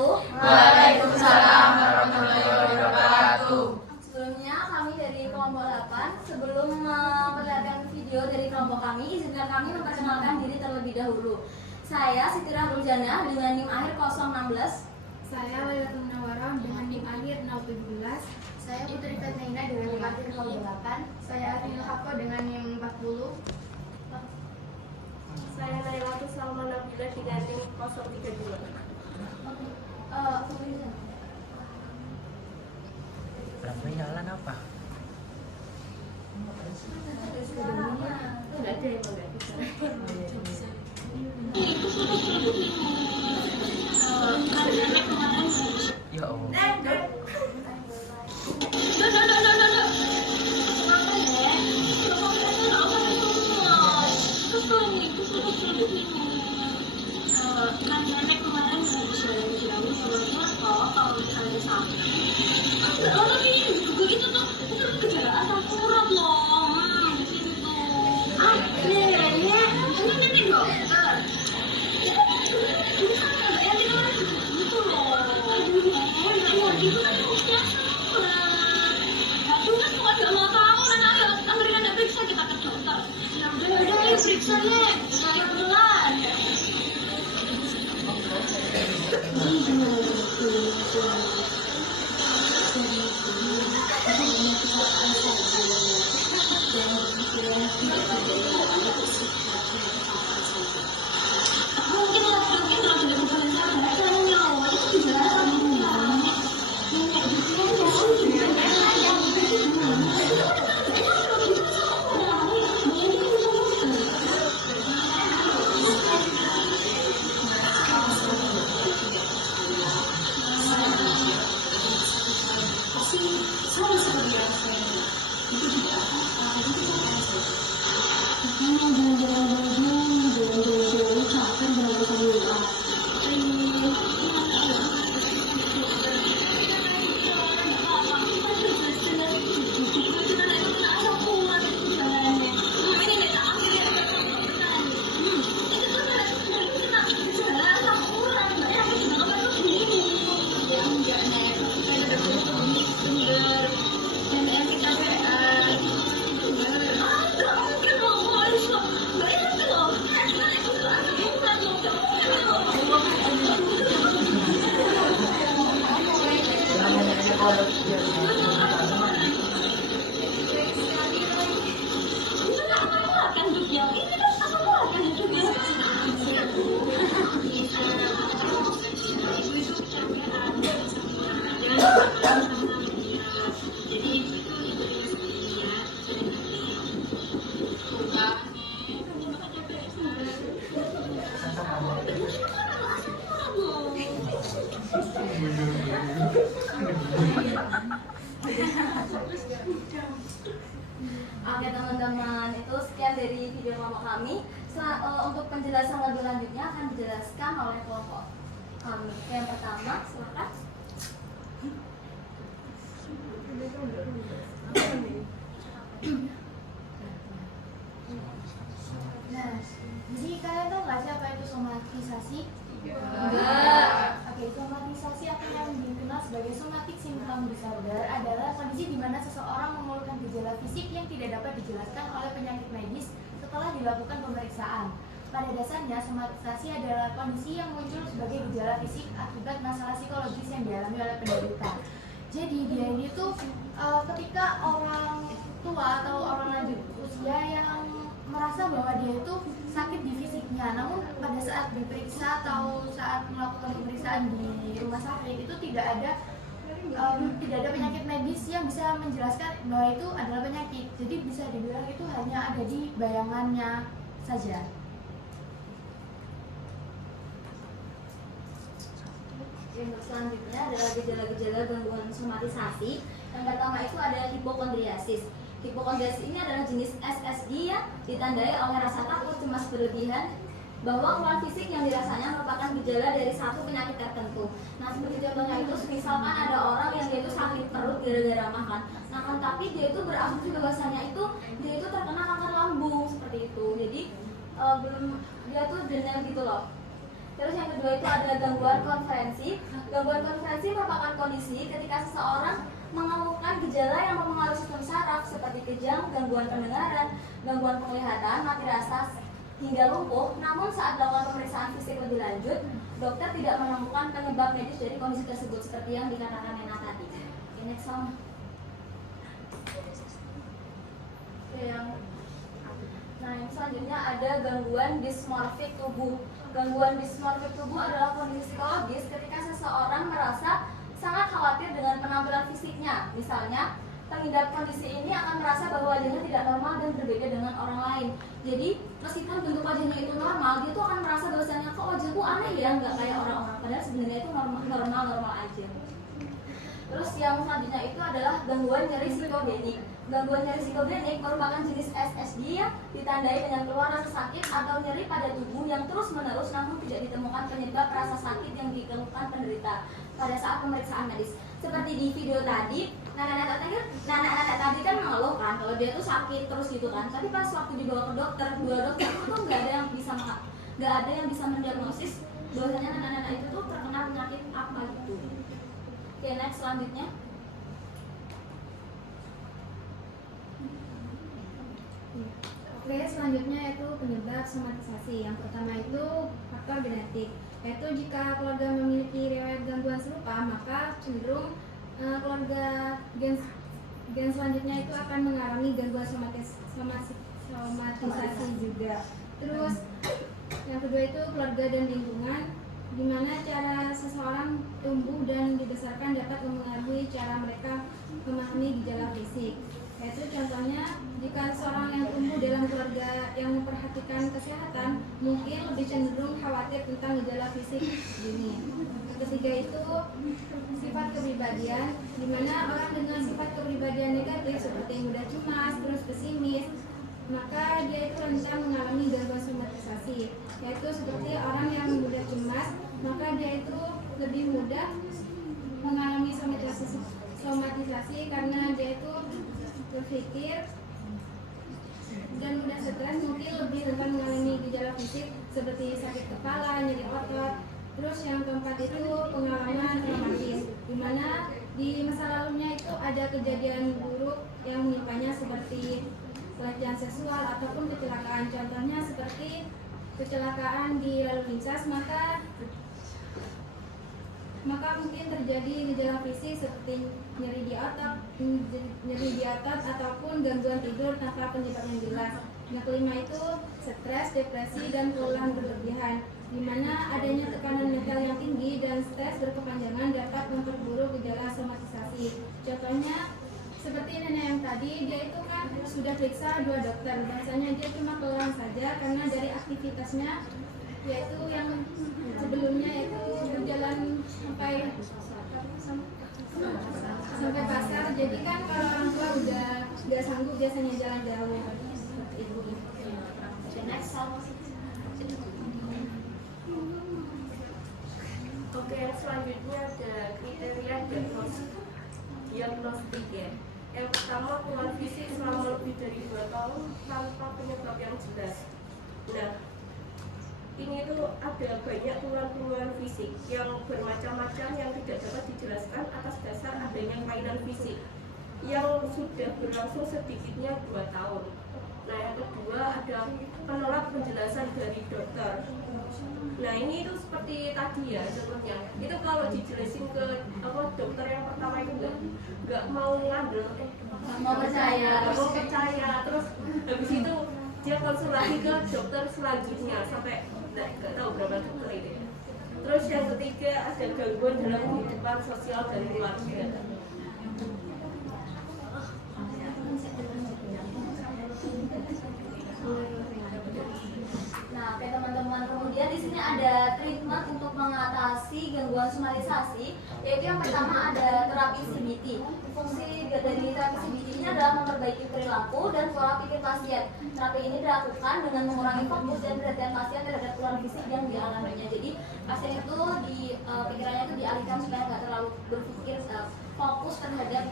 wabarakatuh. Waalaikumsalam warahmatullahi wabarakatuh. Sebelumnya kami dari kelompok 8, sebelum memperlihatkan video dari kelompok kami, izinkan kami memperkenalkan diri terlebih dahulu. Saya Siti Rahul Jannah dengan NIM akhir 016. Saya Lailatul Munawwarah dengan NIM akhir 017. Saya Putri Fatnaina dengan NIM akhir 08. Saya Arinul Hakko dengan NIM 40. Saya Lailatul Salma Nabila dengan NIM 032. Berapa jalan apa? Enggak ada yang enggak bisa. Ya Allah. Nenek kemarin bilangin sebelumnya kalau misalnya sakit tapi begitu tuh gejala akurat loh gitu nenek nenek dokter yang gitu loh itu kan udah aku kan suka gak mau tahu dan ada periksa kita ke dokter ya udah ayo periksa ya saya pelan. Oke teman-teman, itu sekian dari video kelompok kami. Untuk penjelasan lebih lanjutnya akan dijelaskan oleh kelompok kami. Yang pertama, silakan. Nah, jadi kalian tahu nggak sih apa itu somatisasi? Enggak. Oke, somatisasi atau yang dikenal sebagai somatic symptom disorder adalah kondisi di mana seseorang mengeluhkan gejala fisik yang tidak dapat dijelaskan oleh penyakit medis setelah dilakukan pemeriksaan. Pada dasarnya, somatisasi adalah kondisi yang muncul sebagai gejala fisik akibat masalah psikologis yang dialami oleh penderita. Jadi dia ini tuh ketika orang tua atau orang lanjut usia yang merasa bahwa dia itu sakit di fisiknya, namun pada saat diperiksa atau saat melakukan pemeriksaan di rumah sakit itu tidak ada penyakit medis yang bisa menjelaskan bahwa itu adalah penyakit. Jadi bisa dibilang itu hanya ada di bayangannya saja. Yang selanjutnya adalah gejala-gejala gangguan somatisasi. Yang pertama itu ada hipokondriasis. Hipokondriasis ini adalah jenis SSI yang ditandai oleh rasa takut, cemas berlebihan, bahwa keluhan fisik yang dirasanya merupakan gejala dari satu penyakit tertentu. Nah, seperti contohnya itu, misalkan ada orang yang dia itu sakit perut gara-gara makan. Nah, kan tapi dia itu berasumsi bahwasanya itu dia itu terkena kanker lambung seperti itu. Jadi belum dia tuh denial gitu loh. Terus yang kedua itu ada gangguan konferensi. Gangguan konferensi merupakan kondisi ketika seseorang mengeluhkan gejala yang mempengaruhi sistem saraf seperti kejang, gangguan pendengaran, gangguan penglihatan, mati rasa, hingga lumpuh. Namun saat dilakukan pemeriksaan fisik lebih lanjut, dokter tidak menemukan penyebab medis dari kondisi tersebut seperti yang dikatakan Nena tadi. Ini sama. Nah, yang selanjutnya ada gangguan dismorfik tubuh. Gangguan dismorfik tubuh adalah kondisi psikologis ketika seseorang merasa sangat khawatir dengan penampilan fisiknya. Misalnya, pengidap kondisi ini akan merasa bahwa wajahnya tidak normal dan berbeda dengan orang lain. Jadi, meskipun bentuk wajahnya itu normal, dia tuh akan merasa bahwasanya kok wajahku aneh ya, nggak kayak orang-orang. Padahal sebenarnya itu normal aja. Terus yang selanjutnya itu adalah gangguan nyeri psikogenik. Gangguan nyeri psikogenik merupakan jenis SSD yang ditandai dengan keluar rasa sakit atau nyeri pada tubuh yang terus-menerus namun tidak ditemukan penyebab rasa sakit yang dikeluhkan penderita pada saat pemeriksaan medis. Seperti di video tadi, nenek tadi kan mengeluh kan kalau dia tuh sakit terus gitu kan. Tapi pas waktu dibawa ke dokter, dua dokter itu tuh nggak ada yang bisa mendiagnosis bahwasanya nenek itu tuh terkena penyakit apa gitu. Oke, next selanjutnya. Oke, selanjutnya yaitu penyebab somatisasi. Yang pertama itu faktor genetik, yaitu jika keluarga memiliki riwayat gangguan serupa, maka cenderung keluarga gen selanjutnya itu akan mengalami gangguan somatisasi juga. Terus yang kedua itu keluarga dan lingkungan, di mana cara seseorang tumbuh dan dibesarkan dapat mempengaruhi cara mereka memahami gejala fisik. Yaitu contohnya, jika seseorang yang tumbuh dalam keluarga yang memperhatikan kesehatan, mungkin lebih cenderung khawatir tentang gejala fisik ini. Ketiga itu sifat kepribadian, di mana orang dengan sifat kepribadian negatif seperti mudah cemas, terus pesimis, maka dia itu rentan mengalami gangguan somatisasi. Yaitu seperti orang yang mudah cemas, maka dia itu lebih mudah mengalami somatisasi karena dia itu berpikir dan mudah stres, mungkin lebih rentan mengalami gejala fisik seperti sakit kepala, nyeri otot. Terus yang keempat itu pengalaman traumatis, di mana di masa lalunya itu ada kejadian buruk yang menimpanya seperti pelecehan seksual ataupun kecelakaan. Contohnya seperti kecelakaan di lalu lintas, maka mungkin terjadi gejala fisik seperti nyeri di otot ataupun gangguan tidur tanpa penyebab yang jelas. Yang kelima itu stres, depresi, dan kelelahan berlebihan, di mana adanya tekanan mental yang tinggi dan stres berkepanjangan dapat memperburuk gejala somatisasi. Contohnya seperti nenek yang tadi, dia itu kan sudah periksa 2 dokter, bahasanya dia cuma kelelahan saja karena dari aktivitasnya yaitu yang sebelumnya yaitu berjalan sampai pasar. Jadi kan kalau orang tua udah nggak sanggup biasanya jalan jauh seperti itu. Oke, yang selanjutnya ada kriteria diagnostik ya. Yang pertama, keluhan fisik selama lebih dari 2 tahun tanpa penyebab yang jelas. Nah, ini tuh ada banyak keluhan-keluhan fisik yang bermacam-macam yang tidak dapat dijelaskan atas dasar adanya kelainan fisik yang sudah berlangsung sedikitnya 2 tahun. Nah, yang kedua ada penolak penjelasan dari dokter. Nah, ini itu seperti tadi ya contohnya. Itu kalau dijelasin ke dokter yang pertama itu nggak mau ngambil, Mau percaya. terus habis itu dia konsultasi ke dokter selanjutnya sampai nggak tahu berapa dokter itu. Terus yang ketiga ada gangguan dalam kehidupan sosial dan keluarga. Nah, oke teman-teman, kemudian di sini ada treatment untuk mengatasi gangguan somatisasi, yaitu yang pertama ada terapi CBT. Fungsi dari terapi CBT ini adalah memperbaiki perilaku dan pola pikir pasien. Terapi ini dilakukan dengan mengurangi fokus dan perhatian pasien terhadap keluhan fisik yang dialaminya. Jadi pasien itu pikirannya itu dialihkan supaya nggak terlalu berpikir fokus terhadap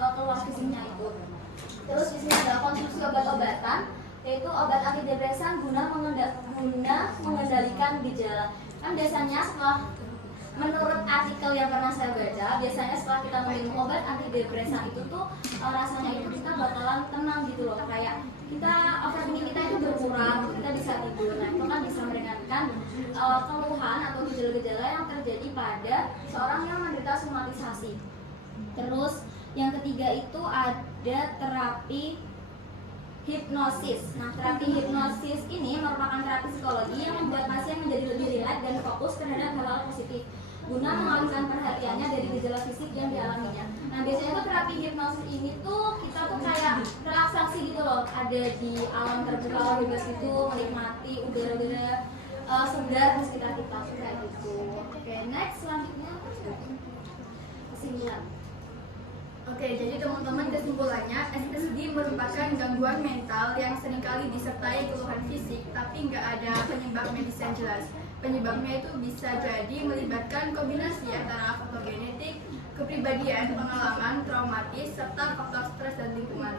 keluhan fisiknya itu. Terus di sini ada konsumsi obat-obatan. yaitu obat antidepresan guna mengendalikan gejala. Kan biasanya menurut artikel yang pernah saya baca, biasanya setelah kita minum obat antidepresan itu tuh rasanya itu kita bakalan tenang gitu loh, kayak kita overthinking kita itu berkurang, kita bisa tidur. Nah itu kan bisa meringankan keluhan atau gejala-gejala yang terjadi pada seorang yang menderita somatisasi. Terus yang ketiga itu ada terapi hipnosis. Nah, terapi hipnosis ini merupakan terapi psikologi yang membuat pasien menjadi lebih rileks dan fokus terhadap hal-hal positif guna mengalihkan perhatiannya dari gejala fisik yang dialaminya. Nah, biasanya tuh terapi hipnosis ini tuh kita tuh kayak relaksasi gitu loh, ada di alam terbuka bebas gitu, menikmati udara-udara segar di sekitar kita kayak gitu. Oke, next selanjutnya kesimpulan. Oke, jadi teman-teman kesimpulannya, SSD merupakan gangguan mental yang seringkali disertai keluhan fisik, tapi nggak ada penyebab medis yang jelas. Penyebabnya itu bisa jadi melibatkan kombinasi antara faktor genetik, kepribadian, pengalaman, traumatis, serta faktor stres dan lingkungan.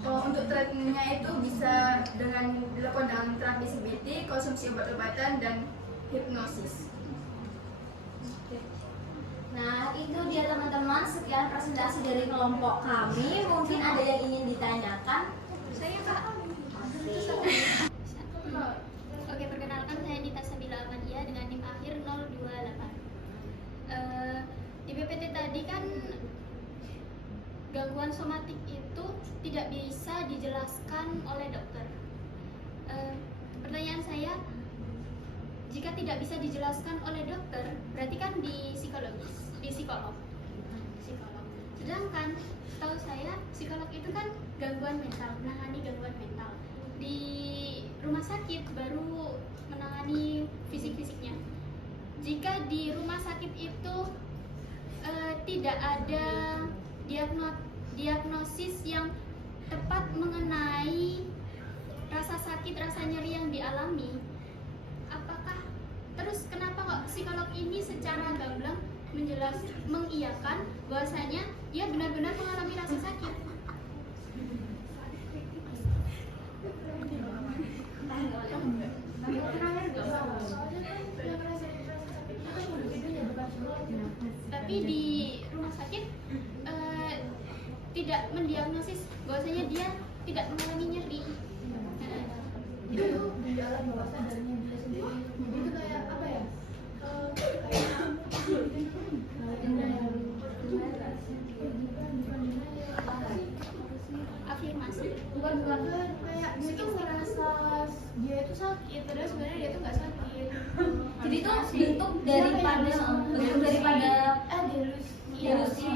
Kalau untuk treatmentnya itu bisa dilakukan dengan terapi CBT, konsumsi obat-obatan, dan hipnosis. Nah, itu dia teman-teman, sekian presentasi dari kelompok kami. Mungkin ada yang ingin ditanyakan? Saya Kak. Oke, perkenalkan saya Dita Sabila Amadia dengan NIM akhir 028. Di PPT tadi kan gangguan somatik itu tidak bisa dijelaskan oleh dokter. Pertanyaan saya, jika tidak bisa dijelaskan oleh dokter, berarti kan di psikolog. Sedangkan setahu saya psikolog itu kan gangguan mental, menangani gangguan mental. Di rumah sakit baru menangani fisik-fisiknya. Jika di rumah sakit itu tidak ada diagnosis yang tepat mengenai rasa sakit, rasa nyeri yang dialami, apakah terus kenapa kok psikolog ini secara gamblang mengiyakan bahwasanya dia benar-benar mengalami rasa sakit? Tapi di rumah sakit tidak mendiagnosis bahwasanya dia tidak mengalami nyeri. Itu di dalam bawah sadarnya dia sendiri. Itu kayak apa ya? Afirmasi. Bukan kayak dia tuh merasa dia itu sakit, padahal sebenarnya dia tuh nggak sakit. Jadi itu bentuk daripada delusi.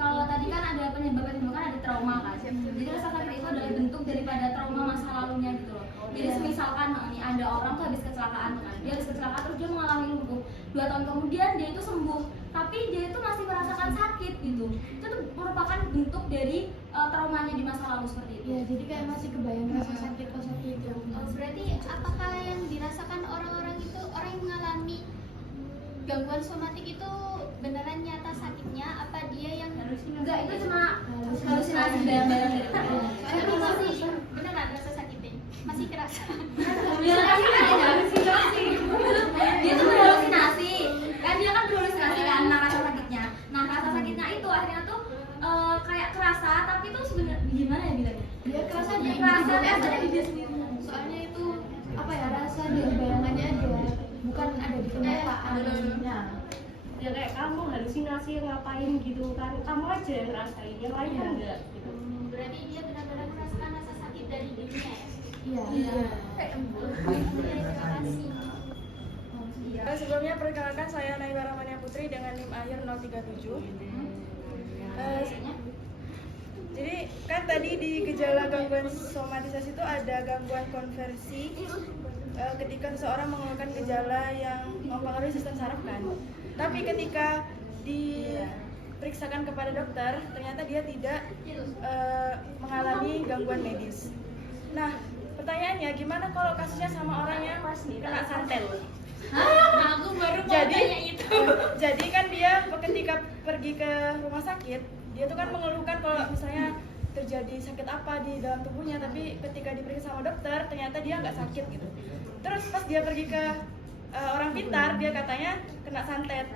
Kalau tadi kan ada penyebab-penyebab, kan ada trauma kan. Jadi rasa sakit itu adalah bentuk daripada trauma masa lalunya gitu loh. Jadi misalkan nih ada orang tuh habis kecelakaan kan, dia habis kecelakaan terus dia mengalami lumpuh. 2 tahun kemudian dia itu sembuh, tapi dia itu masih merasakan sakit gitu. Itu tuh merupakan bentuk dari traumanya di masa lalu seperti itu. Ya, jadi kayak masih kebayang rasa sakit pas waktu itu. Berarti apakah yang dirasakan orang-orang itu, orang yang mengalami gangguan somatik itu beneran nyata sakitnya, apa dia yang Enggak, itu cuma halusinasi bayang-bayang dari soalnya masih beneran rasa sakitnya masih kerasa? dia tuh berhalusinasi kan, dia kan berhalusinasi kan, nah rasa sakitnya. Nah rasa sakitnya itu akhirnya tuh kayak kerasa, tapi tuh sebenarnya gimana ya bilangnya? Dia kerasa Dia kerasa di dia sendiri. soalnya itu apa ya, rasa di bayangannya aja, bukan ada di kenyataan. Nah, Ya kayak kamu halusinasi ngapain gitu kan, kamu aja yang ngerasain, yang lain kan enggak gitu. Berarti dia benar-benar merasakan rasa sakit dari dirinya ya? iya. Terima kasih. Sebelumnya perkenalkan saya Naiwa Ramania Putri dengan NIM akhir 037. Jadi kan tadi di gejala gangguan somatisasi itu ada gangguan konversi ketika seseorang mengeluhkan gejala yang mempengaruhi sistem saraf kan. Tapi ketika diperiksakan kepada dokter, ternyata dia tidak mengalami gangguan medis. Nah, pertanyaannya gimana kalau kasusnya sama orang yang kena santet? Nah, aku baru mau tanya itu. Jadi kan dia ketika pergi ke rumah sakit, dia tuh kan mengeluhkan kalau misalnya terjadi sakit apa di dalam tubuhnya, tapi ketika diperiksa sama dokter ternyata dia nggak sakit gitu. Terus pas dia pergi ke orang pintar, dia katanya kena santet.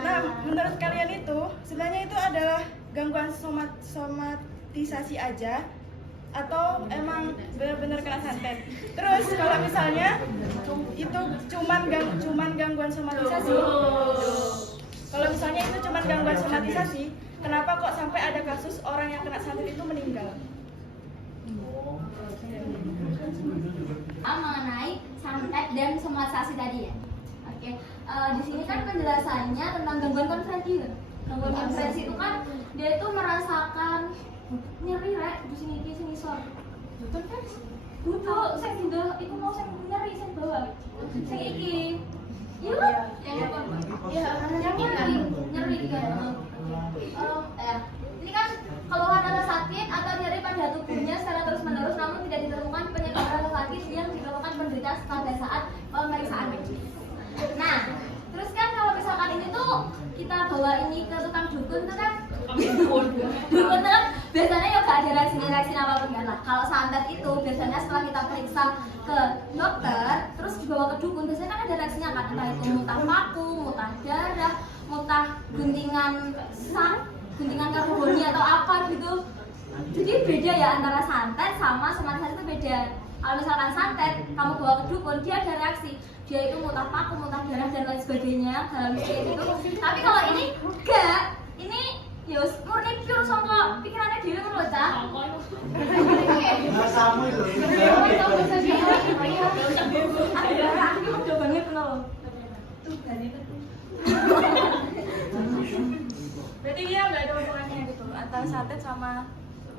Nah, menurut kalian itu sebenarnya itu adalah gangguan somatisasi aja atau emang benar-benar kena santet? Terus kalau misalnya itu cuman gangguan somatisasi, kalau misalnya itu cuman gangguan somatisasi, kenapa kok sampai ada kasus orang yang kena santet itu meninggal? Mengenai santet dan somatisasi tadi ya. Oke, di sini kan penjelasannya tentang gangguan konferensi. Gangguan konferensi itu kan dia itu merasakan nyeri rek di sini sor. Betul kan? Duduk, saya tidak, itu mau saya nyeri saya bawa. Saya iki. Iya, yang nyeri kan. Ini kan keluhan rasa sakit atau nyeri pada tubuhnya secara terus menerus namun tidak ditemukan penyebab rasa sakit yang ditemukan penderita pada saat pemeriksaan. Nah, terus kan kalau misalkan ini tuh kita bawa ini ke tukang dukun tuh kan dukun tuh kan biasanya ya gak ada reaksi apapun kan lah. Kalau santet itu biasanya setelah kita periksa ke dokter terus dibawa ke dukun biasanya kan ada reaksinya kan, entah itu muntah paku, muntah darah, muntah guntingan karboni atau apa gitu. Jadi beda ya antara santet sama somatisasi itu beda. Kalau misalkan santet kamu bawa ke dukun dia ada reaksi, dia itu muntah paku, muntah darah dan lain sebagainya dalam kayak gitu. Tapi kalau ini enggak, ini ya murni pure sama pikirannya dia kan loh cah. Aku udah banget loh. Berarti dia nggak ada hubungannya gitu antara santet sama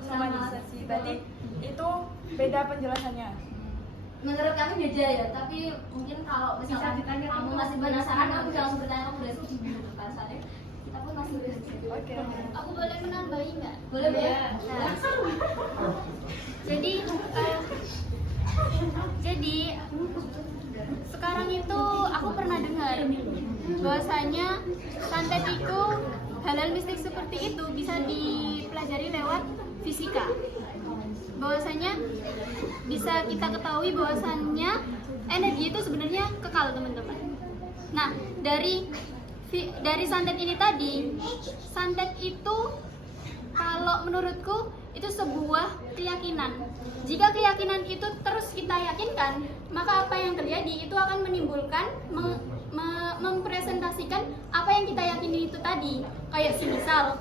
somatisasi. Berarti itu beda penjelasannya. Menurut kami beda ya, tapi mungkin kalau misalkan kamu masih penasaran, kamu bisa langsung bertanya ke Bunda Suci di depan sana. Kita pun masih belajar. Oke. Aku boleh menambahi nggak? Boleh ya? Jadi sekarang itu aku pernah dengar bahwasanya santet itu hal-hal mistik seperti itu bisa dipelajari lewat fisika. Bahwasanya bisa kita ketahui bahwasannya energi itu sebenarnya kekal teman-teman. Nah dari santet ini tadi, santet itu kalau menurutku itu sebuah keyakinan. Jika keyakinan itu terus kita yakinkan, maka apa yang terjadi itu akan menimbulkan mempresentasikan apa yang kita yakini itu tadi. Kayak semisal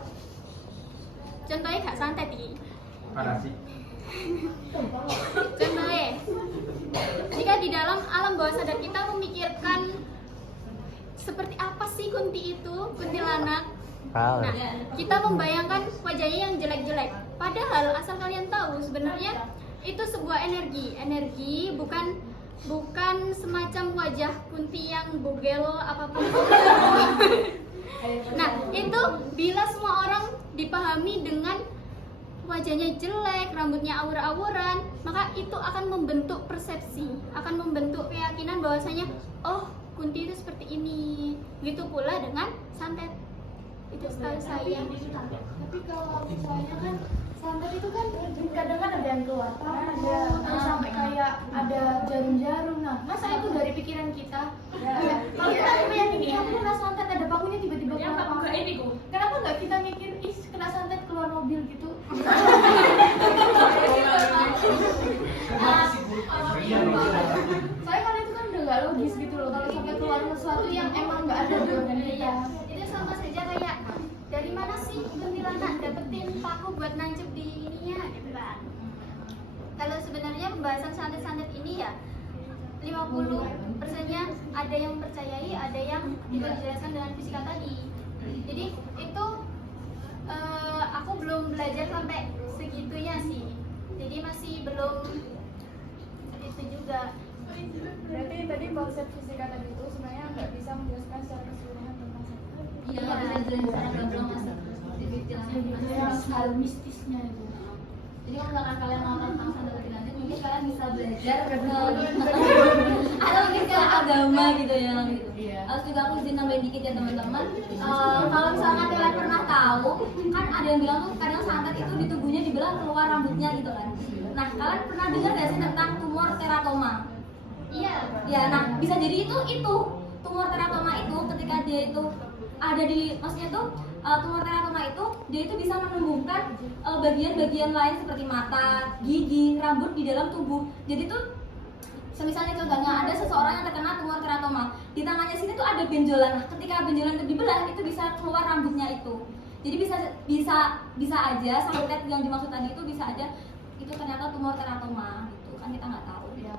contohnya gak santet ini. Contohnya, jika di dalam alam bawah sadar kita memikirkan seperti apa sih kunti itu, kuntilanak. Nah, kita membayangkan wajahnya yang jelek-jelek. Padahal asal kalian tahu sebenarnya itu sebuah energi bukan semacam wajah kunti yang bogel apapun. Nah, itu bila semua orang dipahami dengan wajahnya jelek, rambutnya awur-awuran, maka itu akan membentuk persepsi, akan membentuk keyakinan bahwasanya oh, kunti itu seperti ini. Gitu pula dengan santet. Itu setahu saya. Tapi kalau misalnya kan santet itu kan kadang kan ada yang keluar ada sampai kayak ada jarum-jarum. Nah, masa itu dari pikiran kita? Kalau kita meyakini aku kena santet ada pakunya tiba-tiba keluar. Kenapa nggak kita mikir kena santet keluar mobil gitu? Soalnya kan itu kan udah nggak logis gitu loh kalau sampai keluar sesuatu yang emang nggak ada di organ kita. Itu sama saja kayak dari mana sih kuntilanak dapetin paku buat nancep di ininya gitu kan. Kalau sebenarnya pembahasan santet-santet ini ya 50%-nya ada yang percayai, ada yang tidak dijelaskan dengan fisika tadi. Jadi itu aku belum belajar sampai segitunya sih. Jadi masih belum itu juga. Berarti tadi konsep fisika tadi itu sebenarnya nggak bisa menjelaskan secara keseluruhan tentang santet. Iya, nggak bisa dijelasin secara gamblang mas. Hal mistisnya itu. Jadi kalau misalkan kalian mau tentang santet lebih lanjut, mungkin kalian bisa belajar atau mungkin kalian agama gitu ya gitu. Terus juga aku izin nambahin dikit ya teman-teman. Kalau misalkan kalian pernah tahu, kan ada yang bilang tuh kadang santet itu di tubuhnya dibelah keluar rambutnya gitu kan. Nah, kalian pernah dengar nggak sih tentang tumor teratoma? Iya. Ya, nah bisa jadi itu tumor teratoma itu ketika dia itu ada di, maksudnya tuh tumor teratoma itu dia itu bisa menumbuhkan bagian-bagian lain seperti mata, gigi, rambut di dalam tubuh. Jadi tuh misalnya contohnya ada seseorang yang terkena tumor teratoma, di tangannya sini tuh ada benjolan. Nah, ketika benjolan itu dibelah itu bisa keluar rambutnya itu. Jadi bisa aja santet yang dimaksud tadi itu bisa aja itu ternyata tumor teratoma gitu kan, kita nggak tahu ya.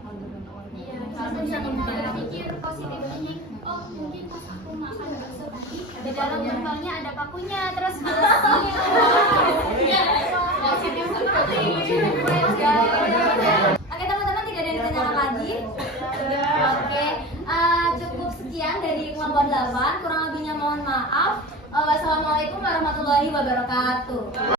Iya, bisa berpikir positif ini. Oh, mungkin pas aku makan bakso tadi di dalam jempolnya ada pakunya, terus positif sekali. Oke teman-teman, tidak ada yang ditanyakan lagi. Oke, cukup sekian dari kelompok 8. Kurang lebihnya mohon maaf. Wassalamualaikum warahmatullahi wabarakatuh.